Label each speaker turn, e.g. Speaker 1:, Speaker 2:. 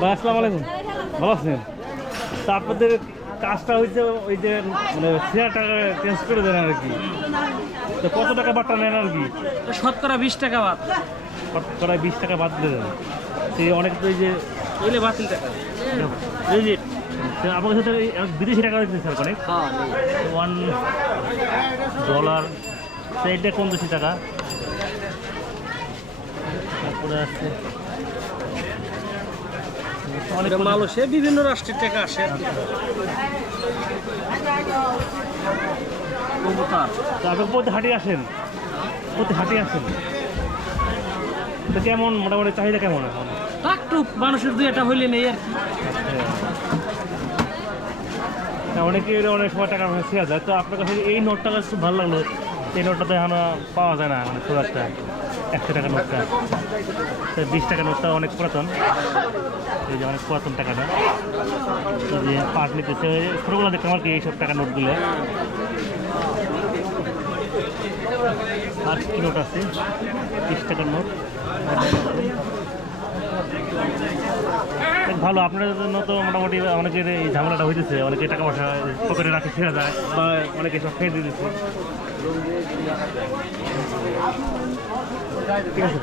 Speaker 1: ভাই আসসালামু আলাইকুম। ভালো আছেন? তা আপনাদের কাজটা হয়েছে ওই যে মানে শেয়ারটা চেঞ্জ করে দেন আর কি। তো কত টাকা বাট্টা নেন আর কি?
Speaker 2: শতকরা বিশ টাকা বাদ।
Speaker 1: প্রায় বিশ টাকা বাদ দিয়ে দেন। সেই অনেক তো এই যে
Speaker 2: এলে বাতিল টাকা।
Speaker 1: এই যে তো আপনার বিদেশি টাকা দিচ্ছে স্যার অনেক।
Speaker 2: হ্যাঁ
Speaker 1: ওয়ান ডলার। সেইটা কোন দেশি টাকা? তারপরে আছে অনেক
Speaker 2: মালয়েশিয়া বিভিন্ন রাষ্ট্রের টাকা আসে
Speaker 1: আপনি প্রতি হাটে আসেন। প্রতি হাটে আসেন। তো কেমন মোটামুটি চাহিদা কেমন এখন?
Speaker 2: টাকটুক মানুষের দুই একটা হইলে নেই আর কি।
Speaker 1: না, অনেকে অনেক সময় টাকা পয়সা শেয়া যায় তো আপনার কাছে এই নোটটা কাছে খুব ভালো লাগল। এই নোটটা তো এখন পাওয়া যায় না মানে খুব একটা একশো টাকা নোটটা। তো বিশ টাকা নোটটা অনেক পুরাতন। এই যে অনেক পুরাতন টাকাটা যে পাট নিতেছে ছোটোগুলো দেখতাম আর কি এইসব টাকা নোটগুলো। আর কি নোট আছে? বিশ টাকার নোট। ভালো, আপনাদের জন্য তো মোটামুটি অনেকের এই ঝামেলাটা হইতেছে। অনেকে টাকা পয়সা পকেটে রাখে, ছেড়ে যায় বা অনেকে সব খেয়ে দিয়ে দিচ্ছে। ঠিক আছে